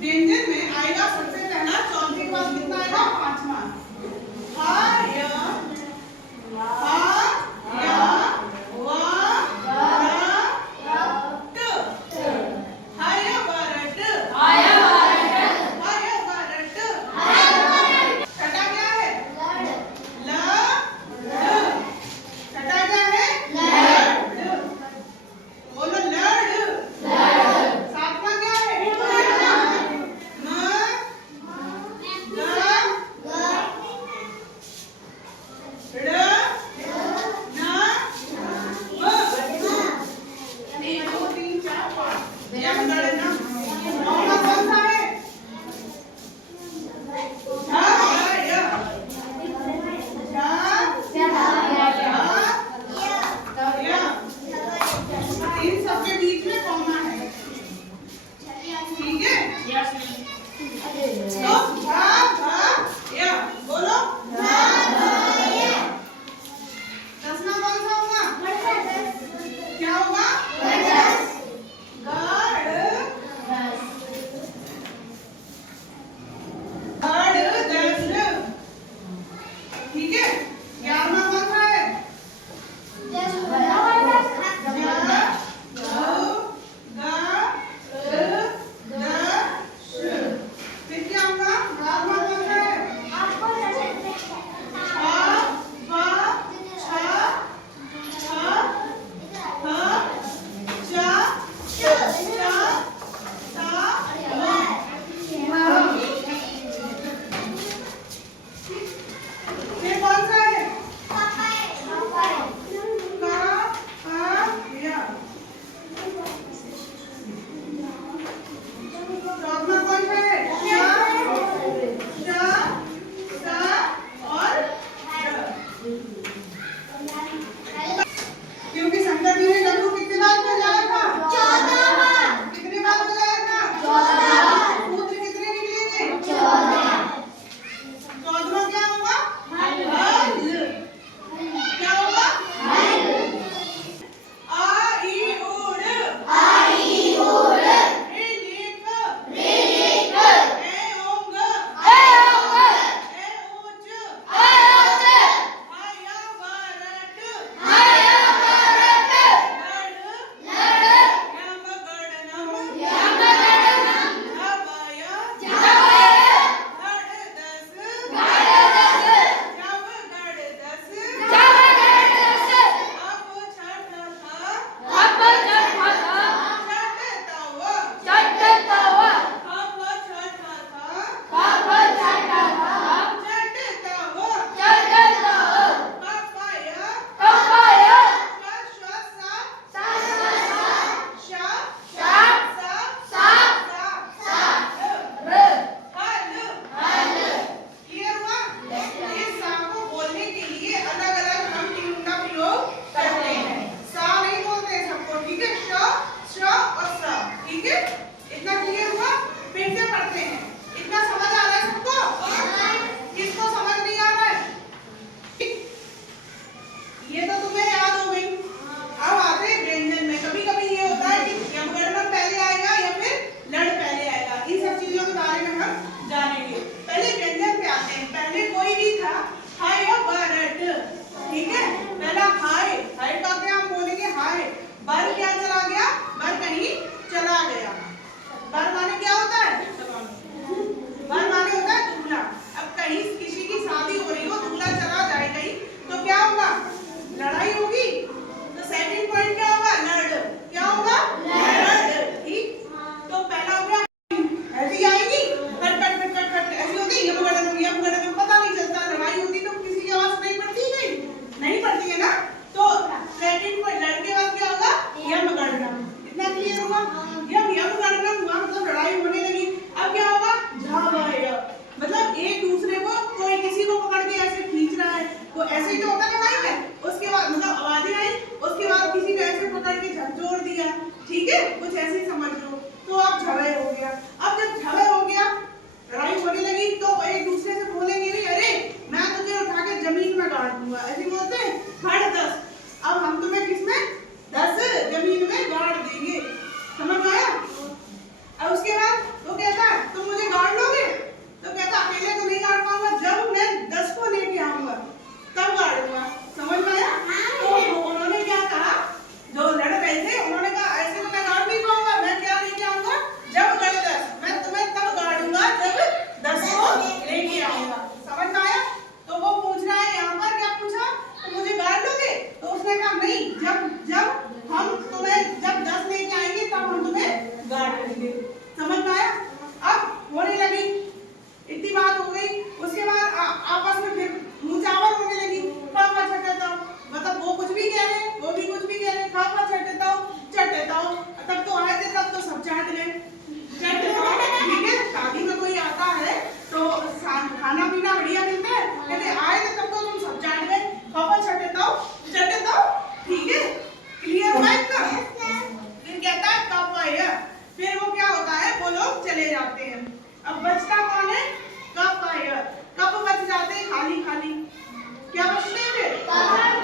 व्यंजन में आएगा सबसे पहला, चौथे के बाद कितना आएगा, 5वां। जाते हैं। अब बचता कौन है? Cup fire. कप बच जाते हैं खाली खाली। क्या बचते हैं फिर?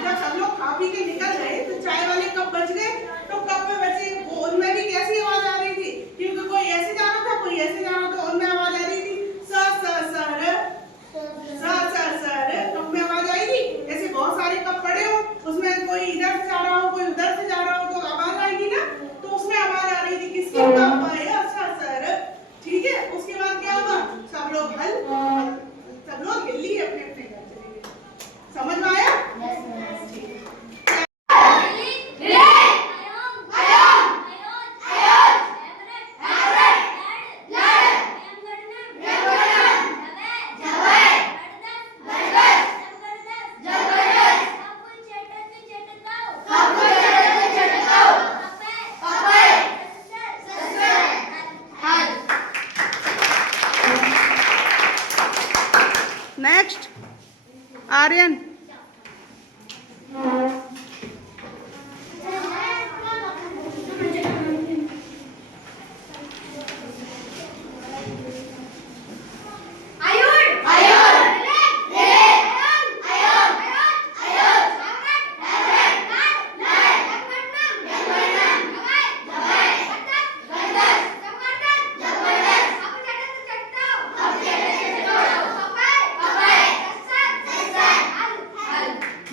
जब सब लोग खा पी के निकल गए तो चाय वाले कप बच गए, तो कप में बचे वो, उनमें भी कैसी आवाज आ रही थी? क्योंकि कोई ऐसे जाना था, कोई ऐसे जाना था, उनमें आवाज आ रही थी सर, कप में आवाज आएगी। ऐसे बहुत सारे कप पड़े हो, उसमें कोई इधर से जा रहा हो, कोई उधर से जा रहा हो, तो आवाज आएगी ना। तो उसमें आवाज आ रही थी किसकी? कप आया सर। ठीक है, उसके बाद क्या हुआ? सब लोग हिल लिए, अपने अपने घर चले गए। समझ में आया? Next Aryan.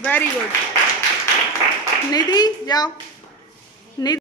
Very good. Nidhi जाओ। निधि